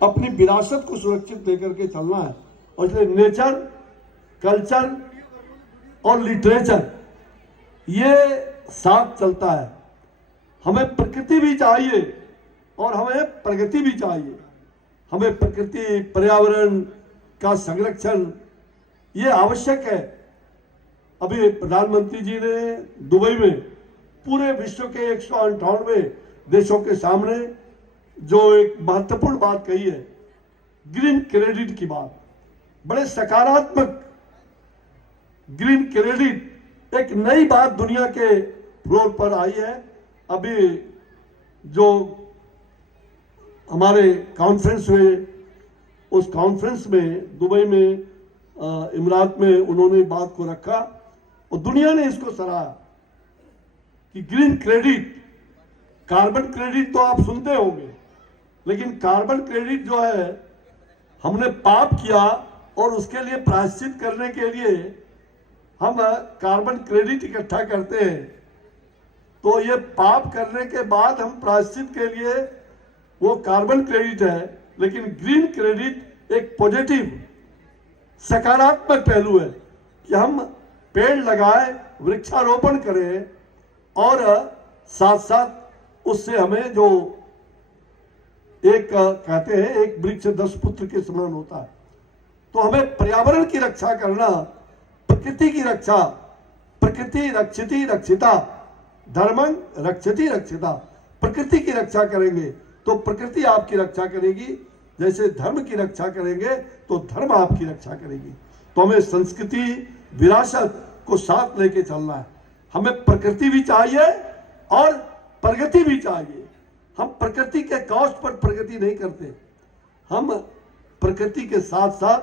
अपनी विरासत को सुरक्षित लेकर के चलना है। और इसलिए नेचर, कल्चर और लिटरेचर ये साथ चलता है। हमें प्रकृति भी चाहिए और हमें प्रगति भी चाहिए। हमें प्रकृति, पर्यावरण का संरक्षण ये आवश्यक है। अभी प्रधानमंत्री जी ने दुबई में पूरे विश्व के 198 देशों के सामने जो एक महत्वपूर्ण बात कही है, ग्रीन क्रेडिट की बात, बड़े सकारात्मक ग्रीन क्रेडिट एक नई बात दुनिया के फ्लोर पर आई है। अभी जो हमारे कॉन्फ्रेंस हुए, उस कॉन्फ्रेंस में दुबई में इमरात में उन्होंने बात को रखा और दुनिया ने इसको सराहा कि ग्रीन क्रेडिट, कार्बन क्रेडिट तो आप सुनते होंगे, लेकिन कार्बन क्रेडिट जो है हमने पाप किया और उसके लिए प्रायश्चित करने के लिए हम कार्बन क्रेडिट इकट्ठा करते हैं। तो ये पाप करने के बाद हम प्रायश्चित के लिए वो कार्बन क्रेडिट है, लेकिन ग्रीन क्रेडिट एक पॉजिटिव सकारात्मक पहलू है कि हम पेड़ लगाए, वृक्षारोपण करें और साथ साथ उससे हमें जो एक कहते हैं एक वृक्ष 10 पुत्र के समान होता है। तो हमें पर्यावरण की रक्षा करना, प्रकृति की रक्षा, प्रकृति रक्षिति रक्षिता, धर्मं रक्षति रक्षिता, प्रकृति की रक्षा करेंगे तो प्रकृति आपकी रक्षा करेगी, जैसे धर्म की रक्षा करेंगे तो धर्म आपकी रक्षा करेगी। तो हमें संस्कृति, विरासत को साथ लेके चलना है। हमें प्रकृति भी चाहिए और प्रगति भी चाहिए। हम प्रकृति के कॉस्ट पर प्रगति नहीं करते, हम प्रकृति के साथ साथ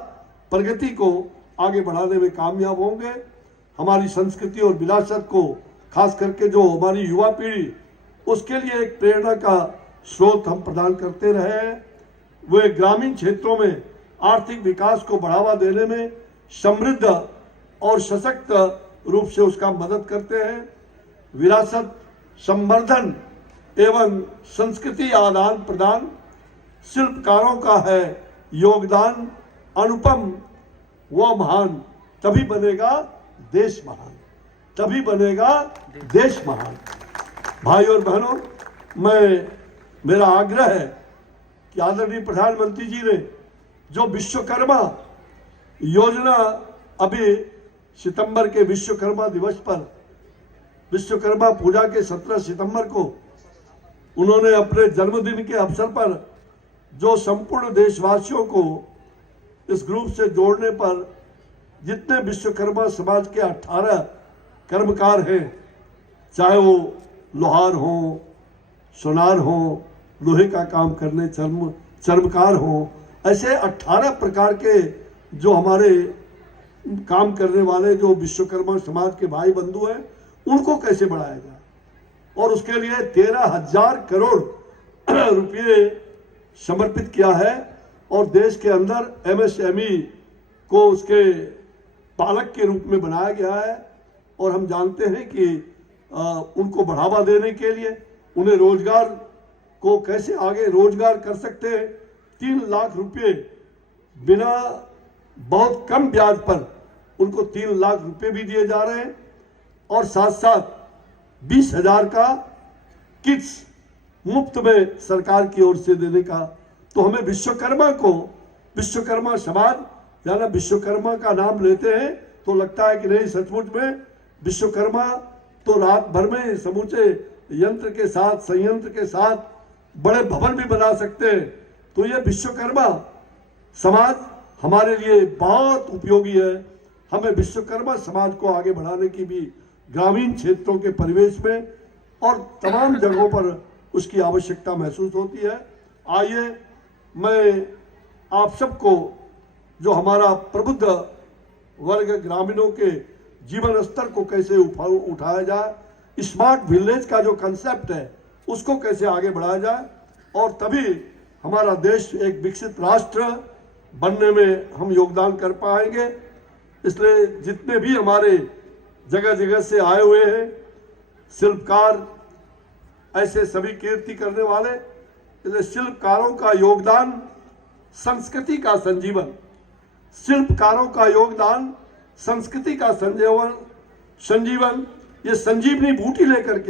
प्रगति को आगे बढ़ाने में कामयाब होंगे। हमारी संस्कृति और विरासत को खास करके जो हमारी युवा पीढ़ी, उसके लिए एक प्रेरणा का स्रोत हम प्रदान करते रहे हैं। वे ग्रामीण क्षेत्रों में आर्थिक विकास को बढ़ावा देने में समृद्ध और सशक्त रूप से उसका मदद करते हैं। विरासत संवर्धन एवं संस्कृति आदान प्रदान, शिल्पकारों का है योगदान अनुपम व महान, तभी बनेगा देश महान, तभी बनेगा देश महान। भाई और बहनों, मेरा आग्रह है कि आदरणीय प्रधानमंत्री जी ने जो विश्वकर्मा योजना अभी सितंबर के विश्वकर्मा दिवस पर, विश्वकर्मा पूजा के 17 सितंबर को उन्होंने अपने जन्मदिन के अवसर पर जो संपूर्ण देशवासियों को इस ग्रुप से जोड़ने पर जितने विश्वकर्मा समाज के 18 कर्मकार हैं, चाहे वो लोहार हो, सोनार हो, लोहे का काम करने चर्मकार हो, ऐसे 18 प्रकार के जो हमारे काम करने वाले जो विश्वकर्मा समाज के भाई बंधु हैं, उनको कैसे बढ़ाया जाए। और उसके लिए 13,000 करोड़ रुपये समर्पित किया है और देश के अंदर एमएसएमई को उसके पालक के रूप में बनाया गया है। और हम जानते हैं कि उनको बढ़ावा देने के लिए उन्हें रोजगार को कैसे आगे रोजगार कर सकते हैं। 3 लाख रुपये बिना बहुत कम ब्याज पर उनको 3 लाख रुपये भी दिए जा रहे हैं और साथ साथ 20,000 का किट्स मुफ्त में सरकार की ओर से देने का। तो हमें विश्वकर्मा को, विश्वकर्मा समाज या ना विश्वकर्मा का नाम लेते हैं तो लगता है कि नहीं, सचमुच में विश्वकर्मा तो रात भर में समूचे यंत्र के साथ, संयंत्र के साथ बड़े भवन भी बना सकते हैं। तो ये विश्वकर्मा समाज हमारे लिए बहुत उपयोगी है। हमें विश्वकर्मा समाज को आगे बढ़ाने की भी ग्रामीण क्षेत्रों के परिवेश में और तमाम जगहों पर उसकी आवश्यकता महसूस होती है। आइए मैं आप सबको जो हमारा प्रबुद्ध वर्ग ग्रामीणों के जीवन स्तर को कैसे उठाया जाए, स्मार्ट विलेज का जो कंसेप्ट है उसको कैसे आगे बढ़ाया जाए, और तभी हमारा देश एक विकसित राष्ट्र बनने में हम योगदान कर पाएंगे। इसलिए जितने भी हमारे जगह जगह से आए हुए हैं शिल्पकार, ऐसे सभी कीर्ति करने वाले, इसलिए शिल्पकारों का योगदान संस्कृति का संजीवन, शिल्पकारों का योगदान, संस्कृति का संजीवन, ये संजीवनी बूटी लेकर के